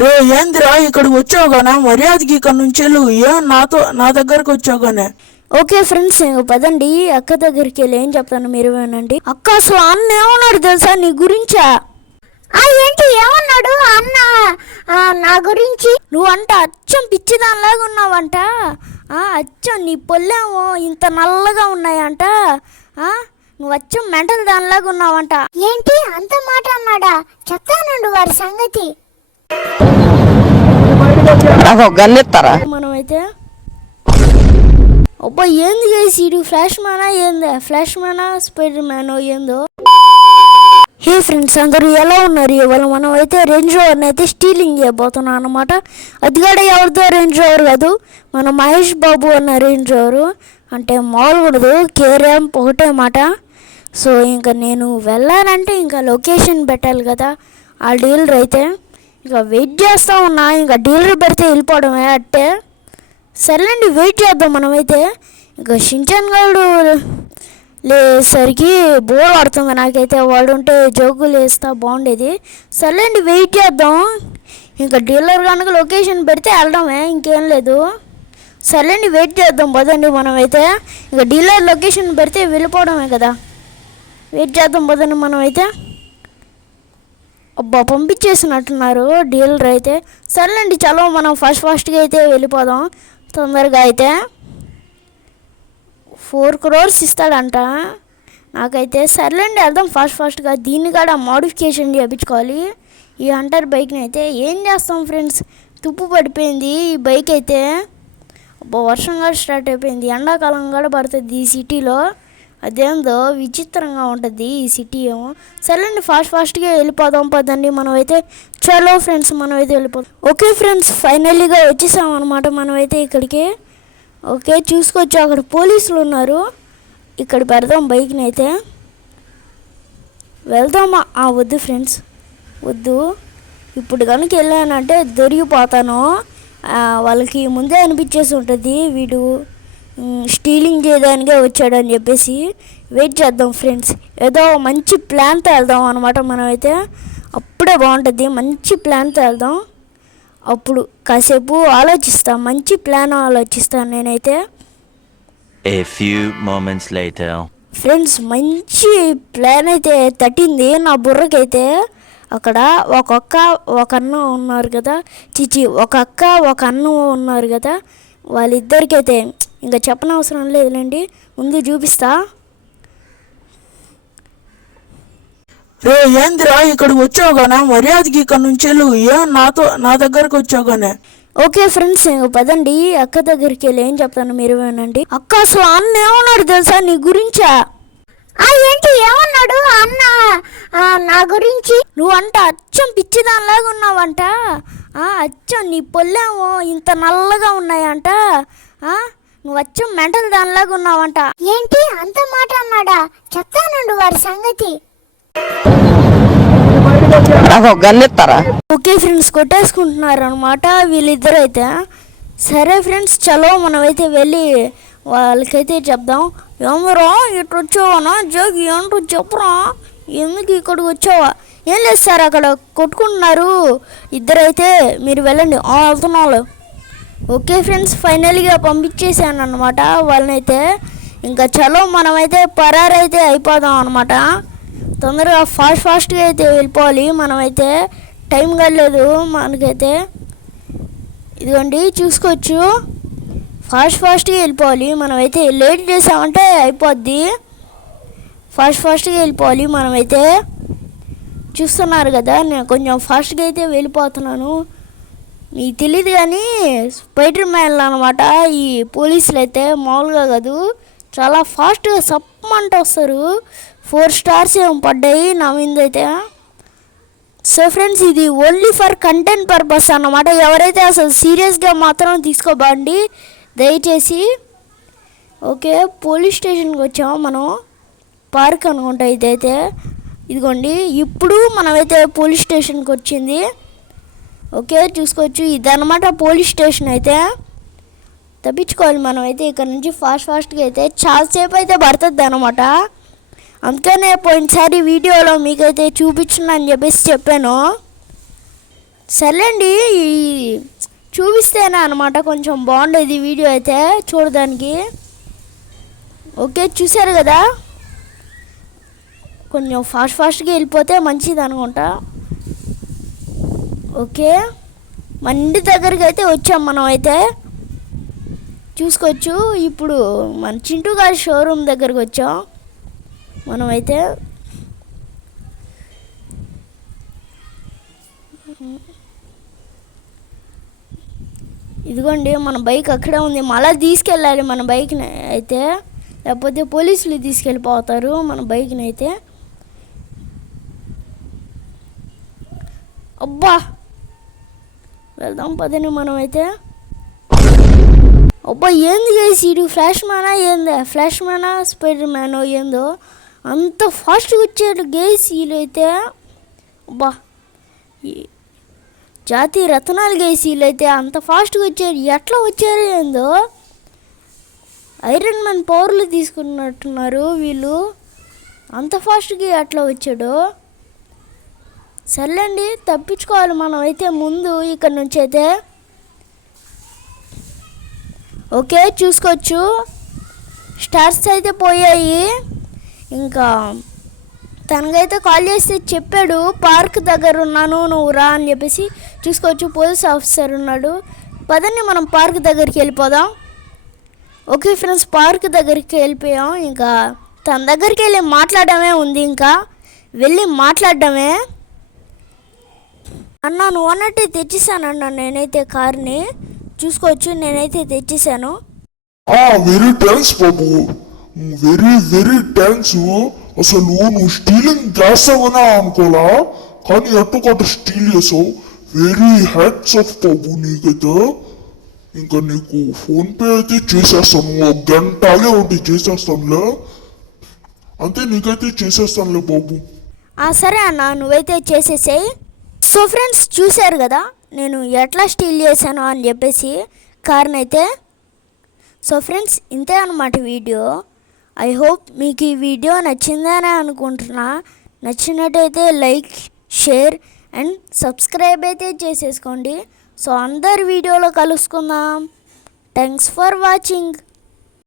రే ఏందిరా ఇక్కడికి వచ్చావుగానే మర్యాదకి ఇక్కడ నుంచి వెళ్ళు. ఏం నా దగ్గరకు వచ్చావుగానే. ఓకే ఫ్రెండ్స్, ఇంక పదండి అక్క దగ్గరికి వెళ్ళి ఏం చెప్తాను మీరు వినండి. అక్క అసలు అన్న ఏమన్నాడు తెలుసా నీ గురించా? ఏంటి ఏమన్నాడు అన్న నా గురించి? నువ్వంట అచ్చం పిచ్చిదానిలాగా ఉన్నావంట. అచ్చం నీ పొల్లేమో ఇంత నల్లగా ఉన్నాయంట. నువ్వు అచ్చం మెంటల్ దానిలాగా ఉన్నావంట. ఏంటి అంత మాట అన్నాడా? చెప్తానండు వారి సంగతి. మనమైతే అబ్బా ఏంది చేసి ఫ్లాష్ మ్యానా ఏందా? ఫ్లాష్ మ్యానా స్పైడర్ మ్యానో ఏందో. హే ఫ్రెండ్స్, అందరూ ఎలా ఉన్నారు? ఇవాళ మనం అయితే రేంజ్ రోవర్ని అయితే స్టీలింగ్ చేయబోతున్నాం అనమాట. అది కూడా ఎవరిదో రేంజ్ రోవర్ కాదు, మన మహేష్ బాబు అన్న రేంజ్ రోవరు. అంటే మామూలుగా కేరాం ఒకటే మాట. సో ఇంకా నేను వెళ్ళాలంటే ఇంకా లొకేషన్ పెట్టాలి కదా ఆ డీలర్ అయితే. ఇంకా వెయిట్ చేస్తూ ఉన్నా, ఇంకా డీలర్ పెడితే వెళ్ళిపోవడమే అట్టే. సర్లేండి వెయిట్ చేద్దాం మనమైతే. ఇంకా షించాన్ గారు లేసరికి బోర్ పడుతుంది నాకైతే. వాడు ఉంటే జోకులు వేస్తా బాగుండేది. సర్లేండి వెయిట్ చేద్దాం. ఇంకా డీలర్ కనుక లొకేషన్ పెడితే వెళ్ళడమే, ఇంకేం లేదు. సర్లేండి వెయిట్ చేద్దాం పదండి మనమైతే. ఇంకా డీలర్ లొకేషన్ పెడితే వెళ్ళిపోవడమే కదా. వెయిట్ చేద్దాం పదండి మనమైతే. అబ్బా పంపించేసినట్టున్నారు డీలర్ అయితే. సర్లేండి చలో మనం ఫాస్ట్గా అయితే వెళ్ళిపోదాం తొందరగా అయితే. 4 crores ఇస్తాడంట నాకైతే. సర్లేండి వెళ్దాం ఫాస్ట్గా. దీన్ని కూడా మోడిఫికేషన్ చేయించుకోవాలి ఈ హంటర్ బైక్ని అయితే. ఏం చేస్తాం ఫ్రెండ్స్, తుప్పు పడిపోయింది ఈ బైక్ అయితే. అబ్బా వర్షం కూడా స్టార్ట్ అయిపోయింది, ఎండాకాలం కూడా పడుతుంది ఈ సిటీలో. అదేందో విచిత్రంగా ఉంటుంది ఈ సిటీ ఏమో. సర్లేండి ఫాస్ట్గా వెళ్ళిపోదాం పదండి మనమైతే. చలో ఫ్రెండ్స్ మనమైతే వెళ్ళిపోదాం. ఓకే ఫ్రెండ్స్, ఫైనల్లీగా వచ్చేసాం అనమాట మనమైతే ఇక్కడికి. ఓకే చూసుకోవచ్చు అక్కడ పోలీసులు ఉన్నారు. ఇక్కడ పెడదాం బైక్ని అయితే. వెళ్దామా? వద్దు ఫ్రెండ్స్ వద్దు. ఇప్పుడు కనుక వెళ్ళానంటే దొరికిపోతాను. వాళ్ళకి ముందే అనిపించేసి ఉంటుంది వీడు స్టీలింగ్ చేయడానికే వచ్చాడని చెప్పేసి. వెయిట్ చేద్దాం ఫ్రెండ్స్, ఏదో మంచి ప్లాన్తో వెళ్దాం అనమాట మనమైతే. అప్పుడే బాగుంటుంది, మంచి ప్లాన్తో వెళ్దాం. అప్పుడు కాసేపు ఆలోచిస్తాం, మంచి ప్లాన్ ఆలోచిస్తాను నేనైతే. A few moments later. Friends మంచి ప్లాన్ అయితే తట్టింది నా బుర్రకైతే. అక్కడ ఒక అక్క ఒక అన్న ఉన్నారు కదా, ఒక అక్క ఒక అన్న ఉన్నారు కదా, వాళ్ళిద్దరికైతే ఇంకా చెప్పనవసరం లేదులేండి, ముందు చూపిస్తా. రే ఏందిరా ఇక్కడికి వచ్చావుగానే మర్యాదకి ఇక్కడ నుంచి వెళ్ళు. ఏం నా దగ్గరకు వచ్చావుగానే. ఓకే ఫ్రెండ్స్, ఇంక పదండి అక్క దగ్గరికి వెళ్ళి ఏం చెప్తాను మీరు వినండి. అక్క అసలు అన్న ఏమన్నాడు తెలుసా నీ గురించా? ఏంటి ఏమన్నాడు అన్న నా గురించి? నువ్వంట అచ్చం పిచ్చిదానిలాగా ఉన్నావంట. అచ్చం నీ పొల్లేమో ఇంత నల్లగా ఉన్నాయంట. నువ్వు అచ్చం మెంటల్ దానిలాగా ఉన్నావంట. ఏంటి అంత మాట అన్నాడా? చెప్తానండు వారి సంగతి. ఓకే ఫ్రెండ్స్, కొట్టేసుకుంటున్నారు అనమాట వీళ్ళిద్దరు అయితే. సరే ఫ్రెండ్స్ చలో మనమైతే వెళ్ళి వాళ్ళకైతే చెప్దాం. ఏమరా ఇటు వచ్చావా జోగి? ఏంటో చెప్పురా, ఎందుకు ఇక్కడికి వచ్చావా? ఏం లేదు సార్, అక్కడ కొట్టుకుంటున్నారు ఇద్దరైతే, మీరు వెళ్ళండి. వెళ్తున్నాళ్ళు. ఓకే ఫ్రెండ్స్, ఫైనల్గా పంపించేసాను అనమాట వాళ్ళనైతే. ఇంకా చలో మనమైతే పరారైతే అయిపోదాం అనమాట. తొందరగా ఫాస్ట్గా అయితే వెళ్ళిపోవాలి మనమైతే, టైం కాలేదు మనకైతే. ఇదిగోండి చూసుకోవచ్చు, ఫాస్ట్గా వెళ్ళిపోవాలి మనమైతే. లేట్ చేసామంటే అయిపోద్ది. ఫాస్ట్గా వెళ్ళిపోవాలి మనమైతే. చూస్తున్నారు కదా నేను కొంచెం ఫాస్ట్గా అయితే వెళ్ళిపోతున్నాను. మీకు తెలియదు కానీ స్పైడర్ మ్యాన్ అనమాట ఈ పోలీసులు అయితే, మామూలుగా కాదు, చాలా ఫాస్ట్గా సప్పమంట వస్తారు. 4 stars ఏమో పడ్డాయి నా మీద అయితే. సో ఫ్రెండ్స్, ఇది ఓన్లీ ఫర్ కంటెంట్ పర్పస్ అన్నమాట. ఎవరైతే అసలు సీరియస్గా మాత్రం తీసుకోబండి దయచేసి. ఓకే పోలీస్ స్టేషన్కి వచ్చాము మనం, పార్క్ అనుకుంటా ఇదైతే. ఇదిగోండి ఇప్పుడు మనమైతే పోలీస్ స్టేషన్కి వచ్చింది. ఓకే చూసుకోవచ్చు, ఇదన్నమాట పోలీస్ స్టేషన్ అయితే. తప్పించుకోవాలి మనమైతే ఇక్కడ నుంచి ఫాస్ట్గా అయితే. చాలాసేపు అయితే పడుతుంది అనమాట. అందుకనే పోయినసారి వీడియోలో మీకైతే చూపించిన అని చెప్పేసి చెప్పాను. సర్లేండి, ఈ చూపిస్తేనే అనమాట కొంచెం బాగుండేది వీడియో అయితే చూడడానికి. ఓకే, చూసారు కదా, కొంచెం ఫాస్ట్గా వెళ్ళిపోతే మంచిది అనుకుంటా. ఓకే, మన ఇంటి దగ్గరికి అయితే వచ్చాం మనం అయితే చూసుకోవచ్చు. ఇప్పుడు మన చింటూ గారి షోరూమ్ దగ్గరికి వచ్చాం మనమైతే. ఇదిగోండి మన బైక్ అక్కడే ఉంది, మళ్ళీ తీసుకెళ్ళాలి మన బైక్ని అయితే, లేకపోతే పోలీసులు తీసుకెళ్ళిపోతారు మన బైక్ని అయితే. అబ్బా, వెళ్దాం పదని మనమైతే. అబ్బా, ఏంది గైస్ వీడు ఫ్లాష్ మ్యానా ఏందా, ఫ్లాష్ మ్యానా స్పైడర్ మ్యానో ఏందో అంత ఫాస్ట్గా వచ్చాడు గైస్ వీళ్ళైతే. అబ్బా, జాతీయ రత్నాలు గైస్ వీళ్ళైతే అంత ఫాస్ట్గా వచ్చారు, ఎట్లా వచ్చారు ఏందో, ఐరన్ మ్యాన్ పవర్లు తీసుకున్నట్టున్నారు వీళ్ళు, అంత ఫాస్ట్గా ఎట్లా వచ్చాడు. సర్లేండి, తప్పించుకోవాలి మనం అయితే ముందు ఇక్కడ నుంచి అయితే. ఓకే, చూసుకోవచ్చు స్టార్స్ అయితే పోయాయి. ఇంకా తనకైతే కాల్ చేస్తే చెప్పాడు పార్క్ దగ్గర ఉన్నాను నువ్వు రా అని చెప్పేసి. చూసుకోవచ్చు పోలీస్ ఆఫీసర్ ఉన్నాడు. పదండి మనం పార్క్ దగ్గరికి వెళ్ళిపోదాం. ఓకే ఫ్రెండ్స్, పార్క్ దగ్గరికి వెళ్ళిపోయాం. ఇంకా తన దగ్గరికి వెళ్ళి మాట్లాడమే ఉంది, ఇంకా వెళ్ళి మాట్లాడడమే. అన్న నువ్వు అన్నట్టే తెచ్చేసానన్న నేనైతే కార్ని, చూసుకోవచ్చు నేనైతే తెచ్చేసాను. వెరీ థ్యాంక్స్ బాబు, వెరీ థ్యాంక్స్. అసలు నువ్వు స్టీలింగ్ చేస్తావనా అనుకోలా, కానీ ఎట్టొకటి స్టీల్ చేసావు. వెరీ హ్యాట్స్ ఆఫ్ బాబు నీకైతే. ఇంకా నీకు ఫోన్ పే అయితే చేసేస్తాను, ఒక గంటలే ఒకటి చేసేస్తానులే, అంతే నీకైతే చేసేస్తానులే బాబు. సరే అన్న, నువ్వైతే చేసేసాయి. సో ఫ్రెండ్స్ చూశారు కదా నేను ఎట్లా స్టీల్ చేశాను అని చెప్పేసి కార్ని అయితే. సో ఫ్రెండ్స్ ఇంతే అన్నమాట వీడియో. ఐ హోప్ మీకు ఈ వీడియో నచ్చిందని అనుకుంటున్నా. నచ్చినట్టయితే లైక్, షేర్ అండ్ సబ్స్క్రైబ్ అయితే చేసేసుకోండి. సో అందరి వీడియోలో కలుసుకుందాం. Thanks for watching.